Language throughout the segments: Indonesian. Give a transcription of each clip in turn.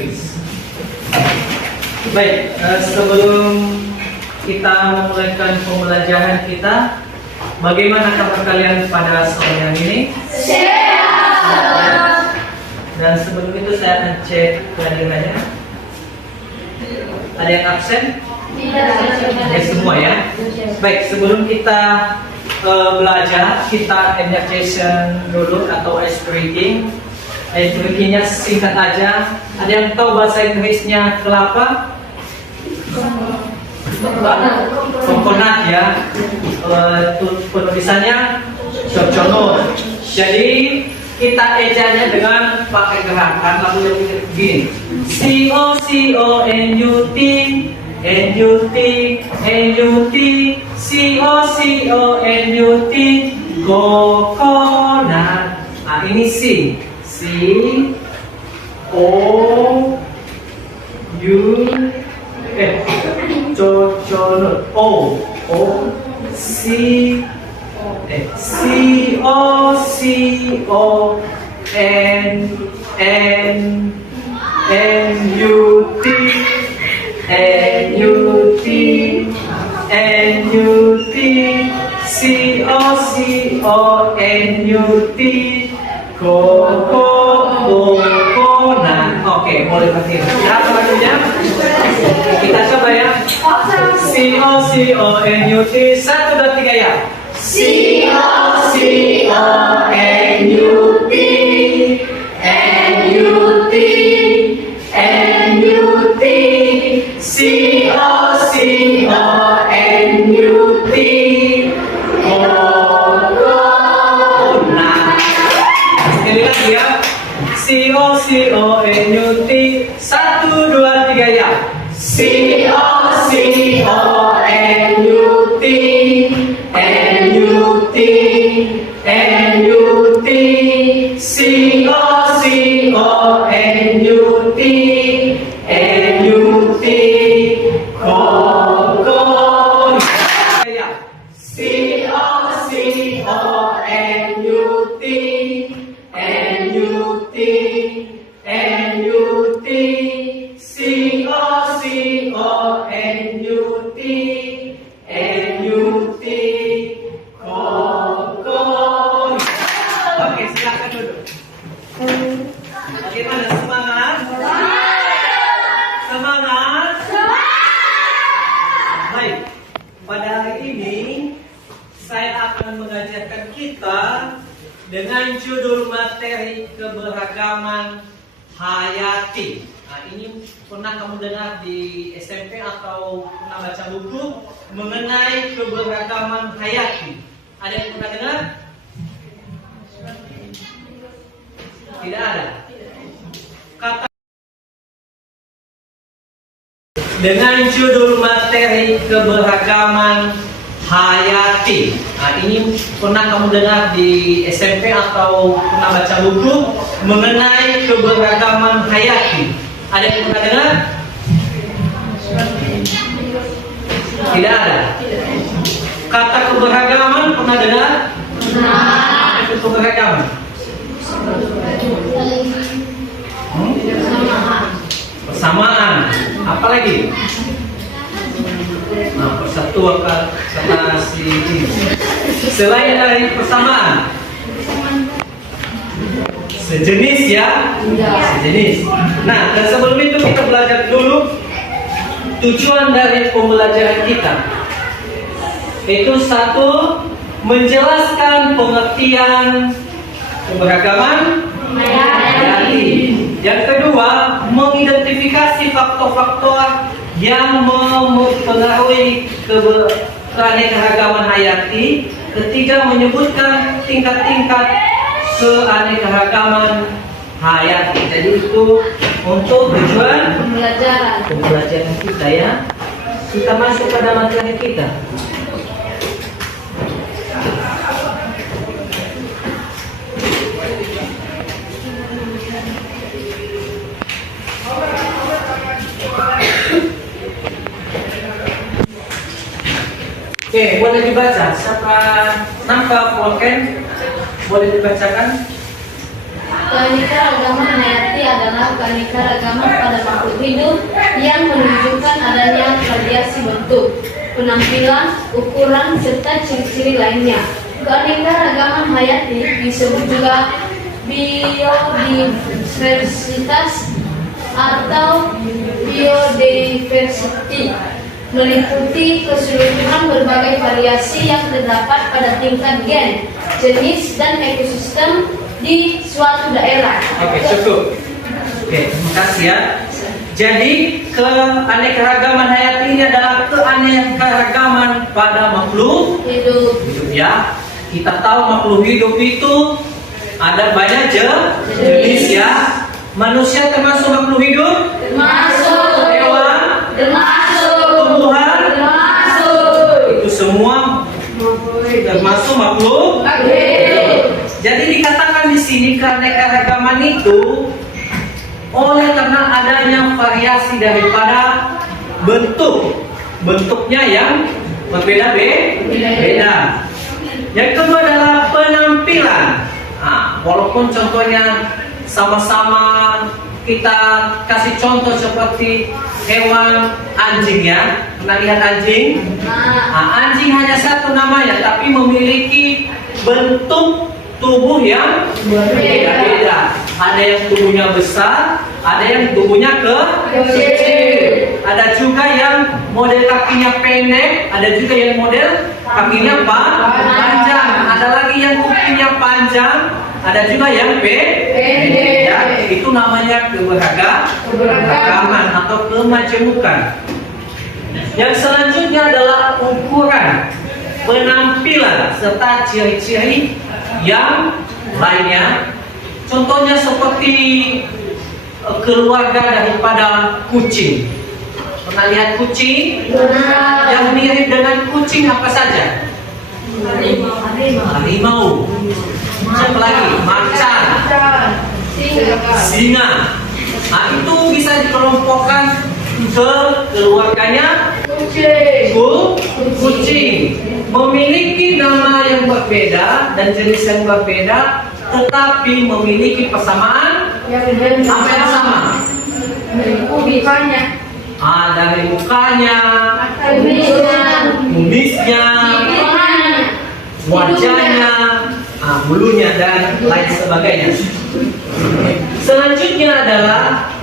quiz. Baik, sebelum kita memulaikan pembelajaran kita, bagaimana kabar kalian pada sore hari ini? Sehat. Dan sebelum itu saya akan cek kehadirannya. Ada yang absen? Tidak. Semua ya. Baik, sebelum kita belajar, kita education dulu atau ice breaking. Ice breakingnya singkat aja. Ada yang tahu bahasa Inggrisnya kelapa? Coconut ya. Penulisannya coconut. Jadi kita ejanya dengan pakai gerakan lagu yang begini. COCONUT COCONUT coconut. Nah ini coconut coconut. Oke, boleh pakai. Siapa lagunya? Kita coba ya. COCONUT 1, 2, 3 ya. COCONUT Sekali lagi ya. COCONUT 1, 2, 3 ya. Oke, silakan duduk. Bagaimana, semangat? Semangat? Baik, pada hari ini saya akan mengajarkan kita dengan judul materi keberagaman hayati. Nah, ini pernah kamu dengar di SMP atau pernah baca buku mengenai keberagaman hayati? Ada yang pernah dengar? Tidak ada. Kata dengan judul materi keberagaman hayati. Nah, ini pernah kamu dengar di SMP atau pernah baca buku mengenai keberagaman hayati? Ada yang pernah dengar? Tidak ada. Kata keberagaman pernah dengar? Apa itu keberagaman? Persamaan. Apa lagi? Nah, persatuan kata si ini. Selain dari persamaan, sejenis ya? Sejenis. Nah, dan sebelum itu kita belajar dulu tujuan dari pembelajaran kita. Itu satu, menjelaskan pengertian keberagaman hayati. Yang kedua, mengidentifikasi faktor-faktor yang mempengaruhi keanekaragaman hayati. Ketiga, menyebutkan tingkat-tingkat keanekaragaman hayati. Jadi itu untuk tujuan pembelajaran kita ya. Kita masuk pada materi kita. Oke, boleh dibaca. Siapa nampak Volken? Boleh dibacakan? Keanekaragaman hayati hayati adalah keanekaragaman pada makhluk hidup yang menunjukkan adanya variasi bentuk, penampilan, ukuran, serta ciri-ciri lainnya. Keanekaragaman hayati disebut juga biodiversitas atau biodiversity, meliputi keseluruhan berbagai variasi yang terdapat pada tingkat gen, jenis, dan ekosistem di suatu daerah. Oke, cukup. Oke, terima kasih ya. Jadi keanekaragaman hayati ini adalah keanekaragaman pada makhluk Hidup. ya. Kita tahu makhluk hidup itu ada banyak jenis ya. Manusia termasuk makhluk hidup? Termasuk. Hewan? Termasuk. Tumbuhan? Termasuk. Itu semua termasuk makhluk hidup. Jadi dikatakan di sini keanekaragaman itu oleh karena adanya variasi daripada bentuknya yang berbeda-beda. Yang kedua adalah penampilan. Nah, walaupun contohnya sama-sama kita kasih contoh seperti hewan anjing ya. Pernah lihat anjing? Nah, anjing hanya satu namanya tapi memiliki bentuk tubuh yang berbeda-beda. Ada yang tubuhnya besar, ada yang tubuhnya kecil. Ada juga yang model kakinya pendek, ada juga yang model kakinya panjang. Ada lagi yang kukunya panjang, ada juga yang pendek. Ya, itu namanya keberagaman atau kemajemukan. Yang selanjutnya adalah ukuran, penampilan serta ciri-ciri yang lainnya. Contohnya seperti keluarga daripada kucing. Pernah lihat kucing? Yang mirip dengan kucing apa saja? Harimau. Siapa lagi? Macan. Singa. Nah, itu bisa dikelompokkan ke keluarganya kucing. Memiliki nama yang berbeda dan jenis yang berbeda, tetapi memiliki persamaan apa yang sama? Dari mukanya, kumisnya, wajahnya, bulunya dan lain sebagainya. Selanjutnya adalah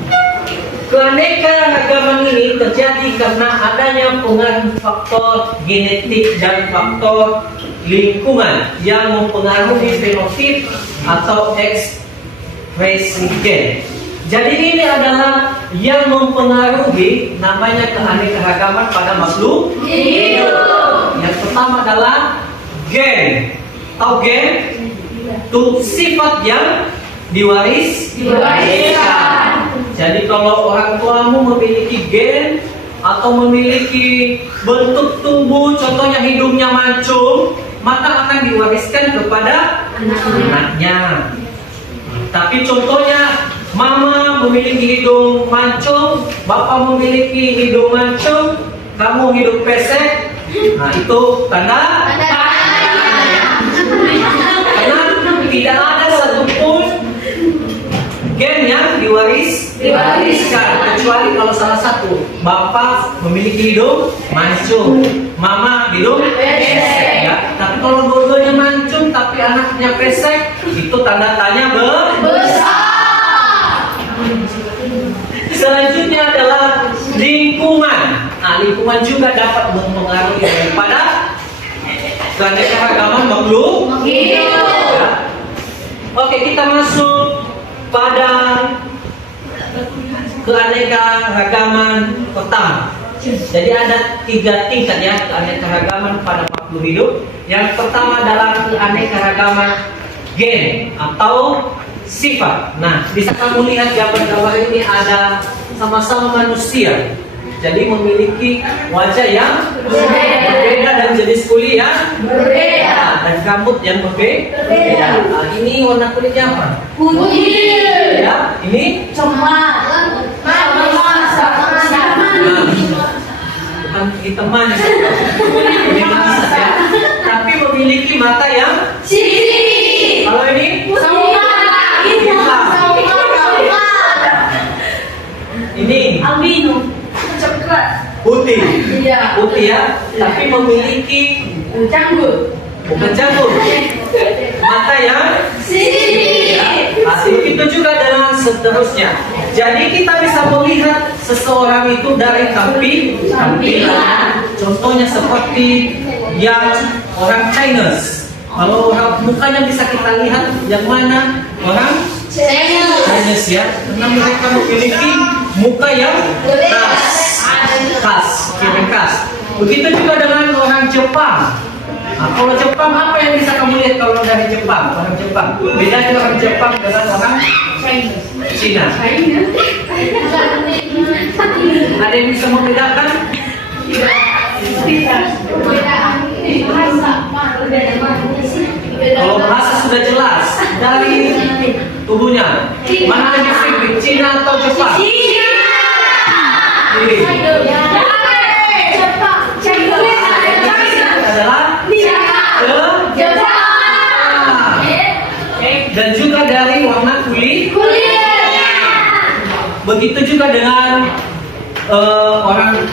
keanekaragaman ini terjadi karena adanya pengaruh faktor genetik dan faktor lingkungan yang mempengaruhi fenotip atau ekspresi gen. Jadi ini adalah yang mempengaruhi namanya keanekaragaman pada makhluk hidup. Yang pertama adalah gen. Tahu gen? Itu sifat yang diwariskan. Jadi kalau orang tuamu memiliki gen atau memiliki bentuk tubuh, contohnya hidungnya mancung, maka akan diwariskan kepada anaknya. Tapi contohnya mama memiliki hidung mancung, bapak memiliki hidung mancung, kamu hidung pesek, nah itu tanda. Karena tidak ada satupun gen yang diwariskan kecuali kalau salah satu. Bapak memiliki hidung mancung, mama hidung pesek ya. Tapi kalau dua-duanya mancung tapi anaknya pesek, itu tanda tanya besar. Selanjutnya adalah lingkungan. Nah, lingkungan juga dapat mempengaruhi daripada keanekaragaman makhluk hidup. Ya. Oke, kita masuk pada keanekaragaman pertama. Jadi ada 3 tingkat ya keanekaragaman pada makhluk hidup. Yang pertama adalah keanekaragaman gen atau sifat. Nah, bisa kamu lihat gambar-gambar ini ada sama-sama manusia. Jadi memiliki wajah yang berbeda dan jenis kulit yang berbeda dan rambut yang berbeda. Nah, ini warna kulitnya apa? Putih. Ya, ini Coklat. bukan hitam manis. Ini manis ya. Tapi memiliki mata yang Siri. kalau ini Hitam. putih. Iya. Putih ya, tapi memiliki Canggut. bukan janggut. Mata yang Sini. nah, begitu juga dengan seterusnya. Jadi kita bisa melihat seseorang itu dari tampilan. Contohnya seperti yang orang Chinese. Kalau orang mukanya bisa kita lihat yang mana orang Chinese ya, karena mereka memiliki muka yang khas. Begitu juga dengan orang Jepang. Nah, kalau Jepang apa yang bisa kamu lihat kalau dari Jepang? Orang Jepang. Bedanya orang Jepang dengan orang Cina. Ada yang bisa membedakan? Kalau bahasa sudah jelas dari tubuhnya. Mana lebih fiktif, Cina atau Jepang? Adalah dan juga dari warna kulit. Begitu juga dengan orang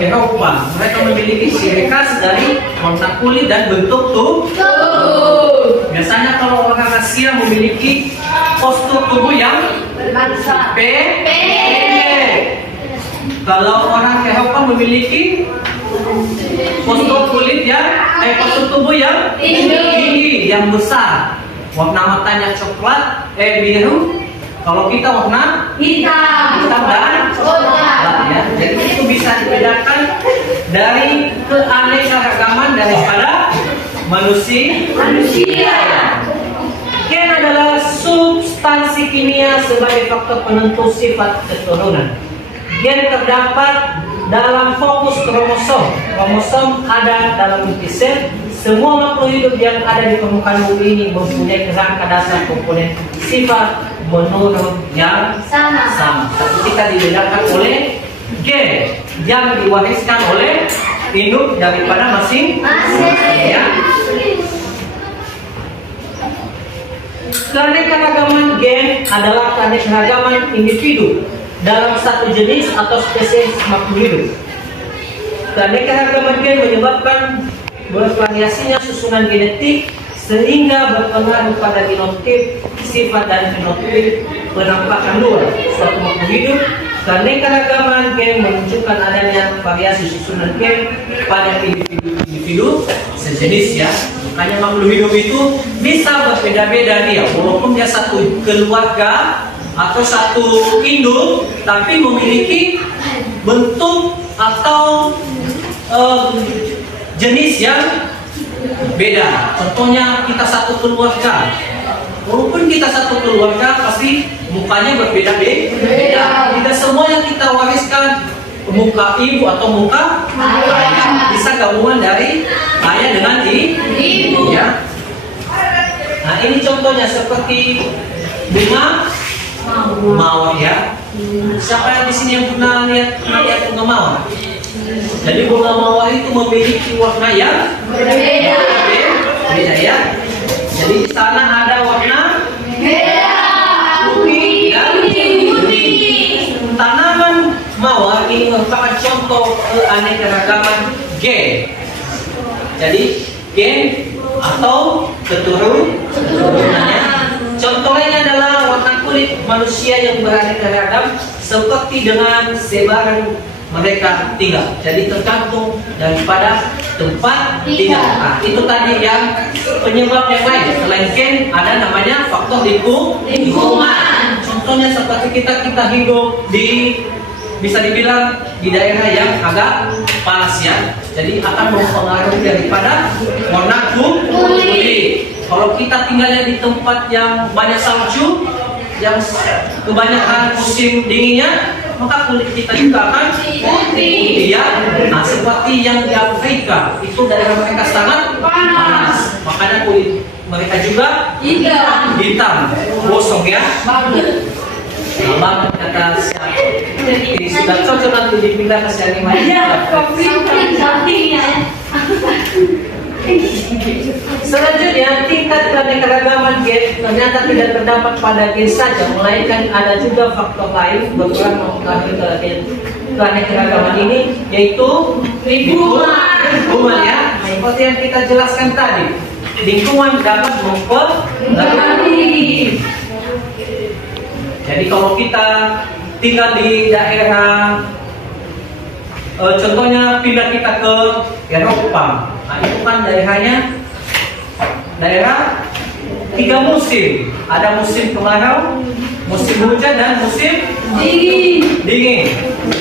Eropa, mereka memiliki ciri khas dari warna kulit dan bentuk tubuh. Biasanya kalau orang Asia memiliki postur tubuh yang pendek. Kalau orang Eropa memiliki postur kulit postur tubuh yang tinggi, yang besar. Warna matanya coklat, biru. Kalau kita warna hitam dan coklat ya. Jadi itu bisa dibedakan dari keanekaragaman daripada manusia. Gen adalah substansi kimia sebagai faktor penentu sifat keturunan. Gen terdapat dalam fokus kromosom. Kromosom ada dalam inti sel. Semua makhluk hidup yang ada di permukaan bumi ini mempunyai kerangka dasar komponen sifat menurut yang sama. Ketika dibedakan oleh gen yang diwariskan oleh induk daripada masing-masing. Ya. Keanekaragaman gen adalah keanekaragaman individu dalam satu jenis atau spesies makhluk hidup. Keanekaragaman gen menyebabkan bervariasinya susunan genetik sehingga berpengaruh pada genotip, sifat dan fenotip penampakan luar suatu makhluk hidup. Keanekaragaman gen menunjukkan adanya variasi susunan gen pada individu sejenis ya. Makanya makhluk hidup itu bisa berbeda-beda dia, walaupun dia satu keluarga atau satu induk, tapi memiliki bentuk atau jenis yang beda. Contohnya kita satu keluarga, walaupun kita satu keluarga pasti mukanya berbeda-beda. Tidak semua yang kita wariskan muka ibu atau muka ayah, bisa gabungan dari ayah dengan ibu ya. Nah ini contohnya seperti bunga mawar ya. Siapa yang di sini yang pernah lihat bunga mawar? Jadi bunga mawar itu memiliki warna yang berbeda ya. Jadi di sana ada warna putih dan kuning. Tanaman mawar ini merupakan contoh keanekaragaman gen. Jadi gen atau keturunannya. Contoh lainnya adalah warna kulit manusia yang beraneka ragam seperti dengan sebaran mereka tinggal. Jadi tergantung daripada tempat tinggal. Nah, itu tadi yang penyebab yang lain. Selain gen ada namanya faktor lingkungan. Contohnya seperti kita hidup di, bisa dibilang di daerah yang agak panas ya. Jadi akan mempengaruhi daripada warna kulit. Kalau kita tinggalnya di tempat yang banyak salju, yang kebanyakan musim dinginnya, maka kulit kita juga akan putih ya. Nah, seperti yang di Afrika itu daerah mereka sangat panas, makanya kulit mereka juga hitam, gosong ya. Nah, banget kata siapa? Ini sudah cocok nanti dipindah ke si animasi. Selanjutnya, tingkat keanekaragaman gen ternyata tidak terdapat pada gen saja, melainkan ada juga faktor lain berperan mempengaruhi keanekaragaman ini, yaitu lingkungan ya. Seperti yang kita jelaskan tadi, lingkungan dapat mempengaruhi. Jadi kalau kita tinggal di daerah, contohnya pindah kita ke Eropa, nah itu kan daerah 3 musim. Ada musim kemarau, musim hujan, dan musim dingin,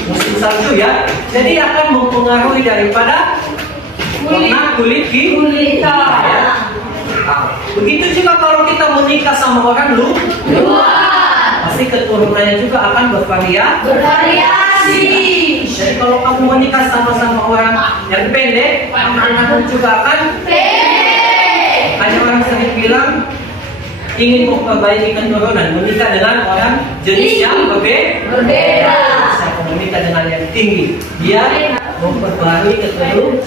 musim salju ya. Jadi akan mempengaruhi daripada warna kulit kita ya. Nah, begitu juga kalau kita menikah sama orang luar, pasti keturunannya juga akan bervariasi. Jadi kalau kamu menikah sama orang yang pendek, anak-anakmu juga akan pendek. Hanya orang sering bilang ingin memperbaiki keturunan, menikah dengan orang jenis yang berbeda. Saya menikah dengan yang tinggi, biar memperbaiki keturunan.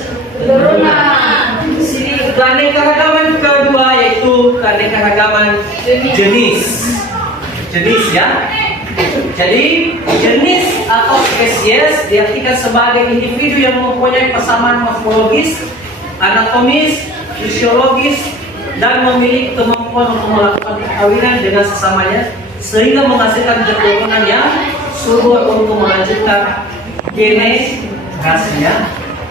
Keanekaragaman kedua yaitu keanekaragaman jenis ya. Jadi jenis atau spesies diartikan sebagai individu yang mempunyai persamaan morfologis, anatomis, fisiologis, dan memiliki kemampuan untuk melakukan perkawinan dengan sesamanya sehingga menghasilkan keturunan yang subur untuk melanjutkan generasinya.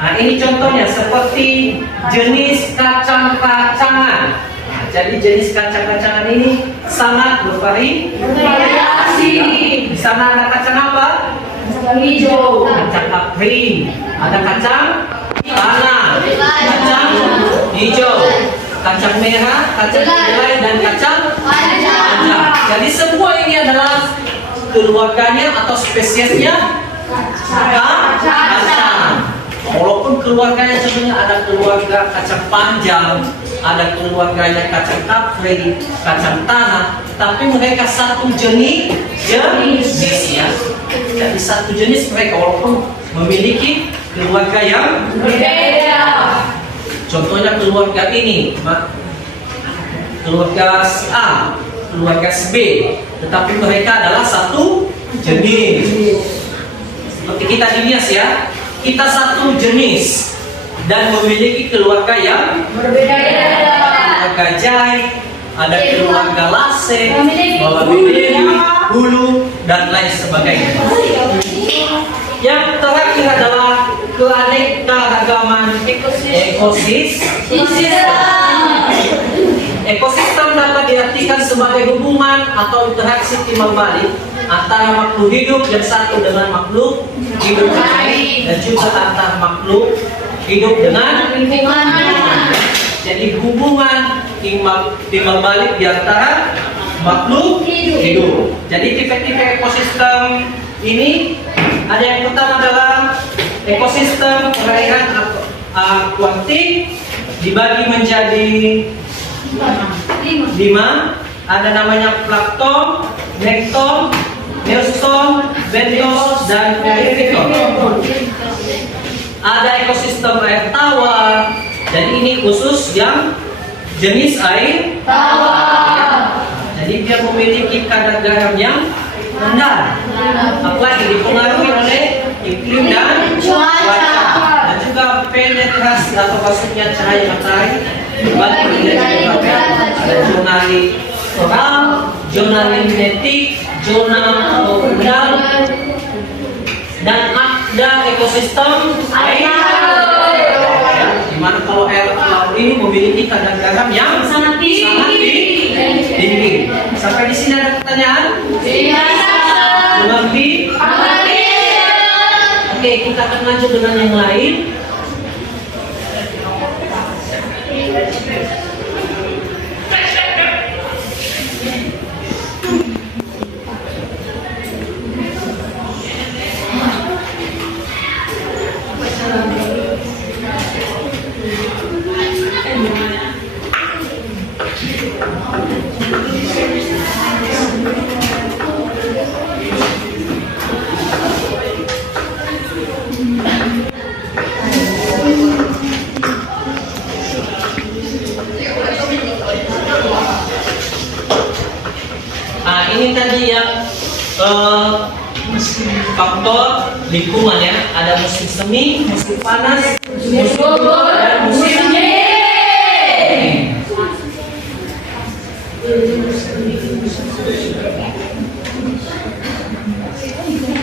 Nah, ini contohnya seperti jenis kacang-kacangan. Nah, jadi jenis kacang-kacangan ini sangat bervariasi. Di sana ada kacang apa? Kacang hijau, Kacang kapring, ada kacang tanah, kacang hijau, kacang merah, kacang kedelai, dan kacang panjang. Jadi semua ini adalah keluarganya atau spesiesnya kacang. Walaupun keluarganya sebenarnya ada keluarga kacang panjang, ada keluarganya kacang kapri, kacang tanah, tapi mereka satu jenis ya. Jadi satu jenis mereka walaupun memiliki keluarga yang berbeda. Contohnya keluarga ini, keluarga si A, keluarga si B, tetapi mereka adalah satu jenis. Seperti kita di Nias ya. Kita satu jenis dan memiliki keluarga yang berbeda. Keluarga Jai, ada keluarga Lase, Malabili, Hulu, dan lain sebagainya. Yang terakhir adalah keanekaragaman ekosistem. Ekosistem dapat diartikan sebagai hubungan atau interaksi timbal balik antara makhluk hidup yang satu dengan makhluk hidup lain, dan juga antar makhluk hidup dengan lingkungan. Jadi hubungan timbal balik di antara makhluk hidup. Jadi tipe-tipe ekosistem ini ada yang pertama adalah ekosistem perairan akuatik, dibagi menjadi 5. Ada namanya plankton, nekton, neostom, bentos, dan perifiton. Ada ekosistem air tawar, dan ini khusus yang jenis air tawar. Jadi dia memiliki kadar garam yang rendah, apalagi dipengaruhi oleh iklim dan cuaca, dan juga penetrasi atau masuknya cahaya matahari bagi menjadi ada zona littoral, zona limnetik, zona udang, dan ada ekosistem air laut. Dimana kalau air laut ini memiliki kadar garam yang sangat tinggi. Sampai di sini ada pertanyaan? Mengerti? Oke, kita akan lanjut dengan yang lain. Nah, ini tadi yang faktor lingkungan ya. Ada musim semi, musim panas, musim gugur, dan musim dingin.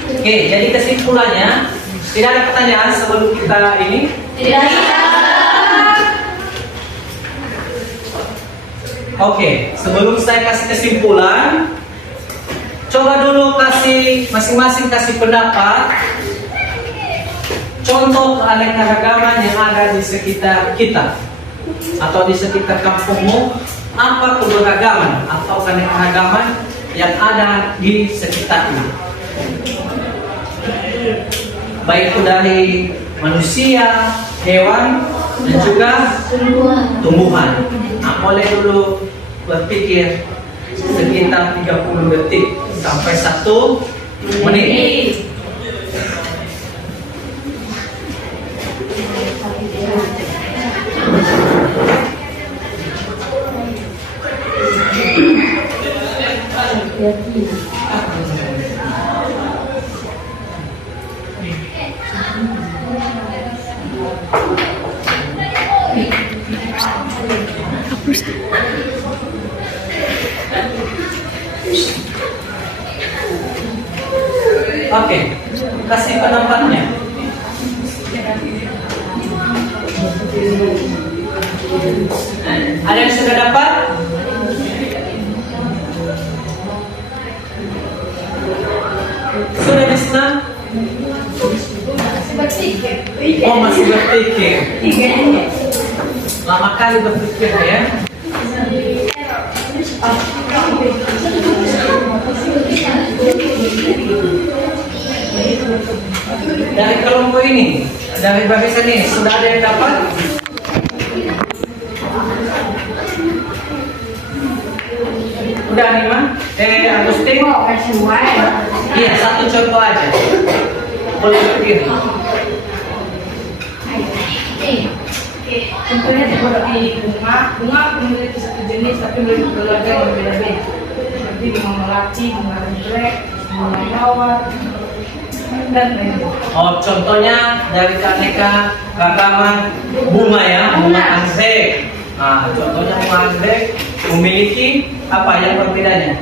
Oke, jadi kesimpulannya tidak ada pertanyaan sebelum kita ini. Tidak ada. Oke, sebelum saya kasih kesimpulan, coba dulu masing-masing kasih pendapat. Contoh keanekaragaman yang ada di sekitar kita atau di sekitar kampungmu, apa keberagaman atau keanekaragaman yang ada di sekitarmu? Baik itu dari manusia, hewan, dan juga tumbuhan. Nah, boleh dulu berpikir sekitar 30 detik sampai 1 menit. Oke, kasih pendapatnya. Ada yang sudah dapat? Sudah bisa? Oh, masih berpikir. Lama kali berpikir ya. Dari kelompok ini, dari barisan ini, sudah ada yang dapat? Udah nih, Ma? Agustin? Iya, satu contoh aja. Boleh berdiri. Contohnya seperti bunga memiliki satu jenis tapi memiliki keluarga yang berbeda-beda. Seperti bunga melati, bunga anggrek, bunga mawar, dan lain-lain. Oh, contohnya dari aneka ragaman bunga ya, bunga anggrek. Nah, contohnya bunga anggrek memiliki apa yang berbedanya?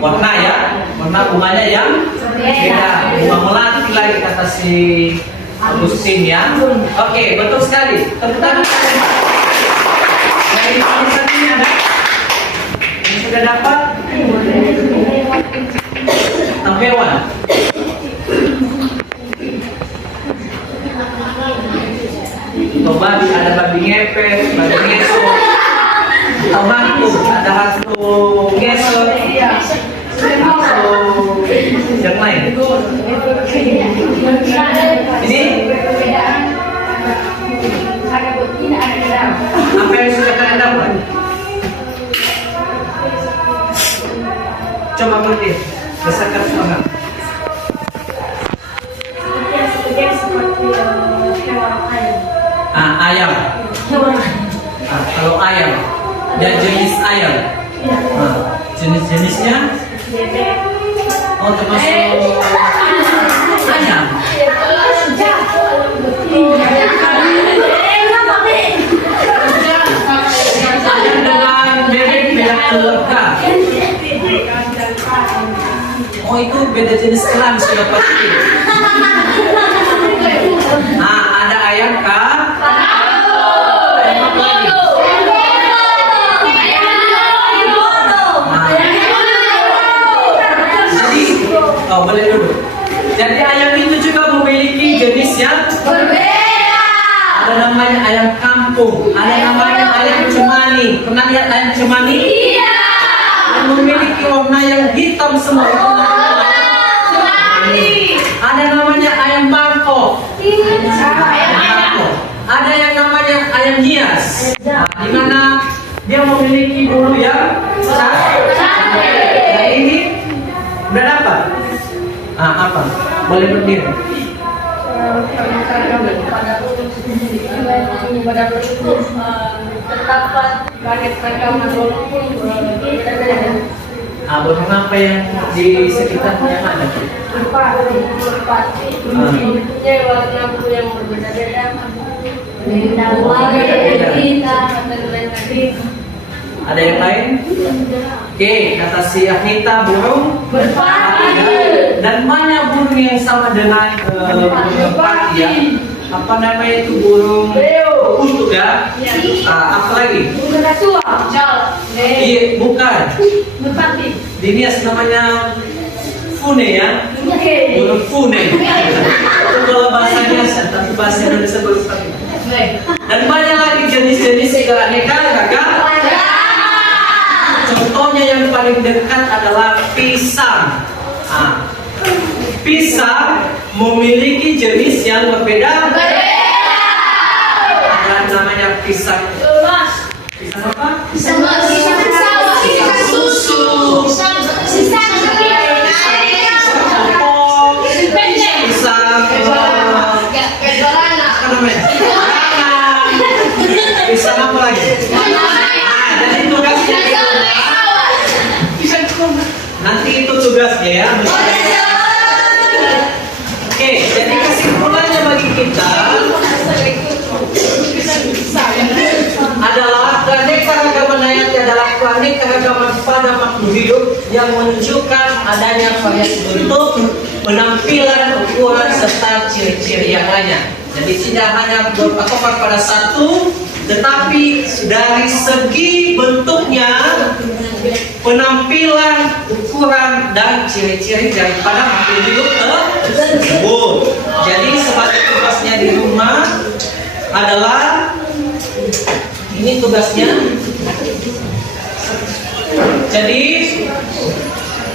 Warna ya, warna bunganya yang beda. Bunga melati lagi kata si Agustin ya. Oke, betul sekali. Tepuk tangan. Dari barisan ini ada yang sudah dapat? Hewan. Coba ada babi ngepet, babi ngesot, atau hantu, ada hantu ngesot, atau yang lain. Ini apa yang sudah kalian dapat? Coba berdiri, besarkan semangat. Ayam. Kalau ayam, dan jenis ayam. Jenis-jenisnya? Oh, termasuk ayam. Ayam dengan bebek beda keluarga. Oh, itu beda jenis kelam sudah pasti. Nah, ada ayam kah? Ayam apa lagi? Jadi, oh boleh dulu. Jadi ayam itu juga memiliki jenis yang berbeda. Ada namanya ayam kampung, ada namanya ayam cemani. Pernah lihat ayam cemani? Iya. Yang memiliki warna yang hitam semua. Ada namanya ayam bangkok. Ada yang namanya ayam hias. Di mana dia memiliki bulu yang cantik. Dan ini udah dapat? Apa? Boleh berdiri. Terdapat banyak ragaman walaupun berbeda-beda. burung apa yang di sekitarnya ada? Merpati mempunyai warna yang berbeda-beda. Ada yang lain? Oke, kata si Anita burung Merpati. dan mana burung yang sama dengan merpati ya? Apa namanya itu burung? Untuk ya? Apa lagi? Iya, bukan. Dinias namanya fune ya? Burung fune. Itu kalau bahasanya, tapi bahasa Indonesia baru seperti itu. Dan banyak lagi jenis-jenis aneka ragam. Contohnya yang paling dekat adalah pisang. Pisang memiliki jenis yang berbeda. Ada namanya pisang. Pisang apa? Pisang susu. Pisang apa namanya? Pisang apa lagi? Jadi tugasnya nanti itu tugasnya ya. Oke, jadi kesimpulannya bagi kita adalah keanekaragaman hayati adalah keanekaragaman pada makhluk hidup yang menunjukkan adanya variasi bentuk, penampilan, ukuran serta ciri-ciri yang lainnya. Jadi tidak hanya berpatokan pada satu, tetapi dari segi bentuknya, penampilan, ukuran, dan ciri-ciri daripada makhluk hidup tersebut. Jadi sebagai tugasnya di rumah adalah ini tugasnya. Jadi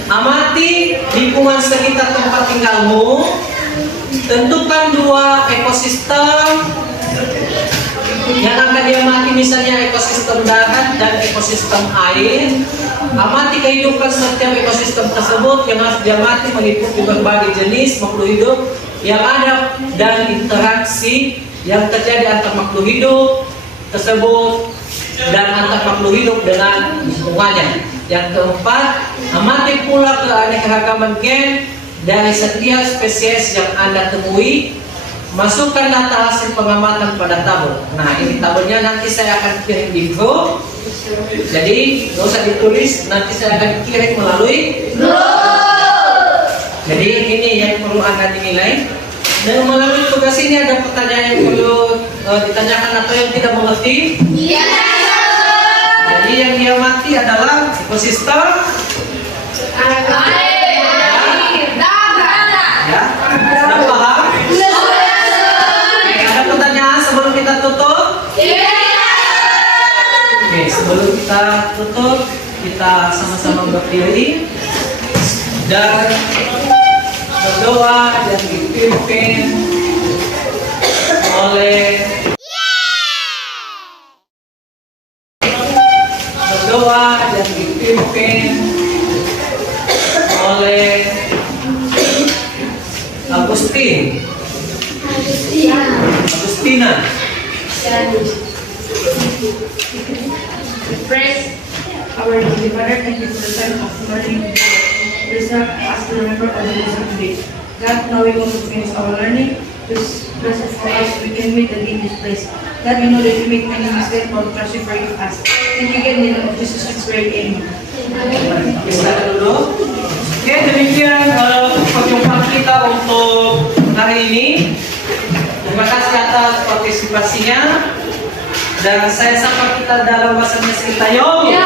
amati lingkungan sekitar tempat tinggalmu, tentukan dua ekosistem yang akan diamati, misalnya ekosistem darat dan ekosistem air. Amati kehidupan setiap ekosistem tersebut yang harus diamati meliputi berbagai jenis makhluk hidup yang ada dan interaksi yang terjadi antar makhluk hidup tersebut dan antar makhluk hidup dengan lingkungannya. Yang keempat, amati pula keanekaragaman gen dari setiap spesies yang Anda temui. Masukkan data hasil pengamatan pada tabel. Nah, ini tabelnya nanti saya akan kirim di grup. Jadi nggak usah ditulis, nanti saya akan kirim melalui grup. Jadi ini yang perlu Anda dinilai. Dan melalui tugas ini ada pertanyaan yang perlu ditanyakan atau yang tidak mengerti? Iya. Jadi yang diamati adalah ekosistem air, darat. Ya, sudah paham? Ada pertanyaan sebelum kita tutup? Iya. Oke, sebelum kita tutup, kita sama-sama berdiri dan berdoa yang dipimpin oleh Agustina. Praise our Heavenly Father, thank you for the time of learning. Please help us to remember all the lessons today. God, knowing what begins our learning, please bless us for us we can meet again this place. God, we know that we make many mistakes, but trust you forgive us. Thank you again in the name of Jesus Christ, amen. Bisa dulu. Oke, demikian perjumpaan kita untuk hari ini. Terima kasih atas partisipasinya. Dan saya sapa kita dalam bahasa Indonesia kita. Yo. Yo.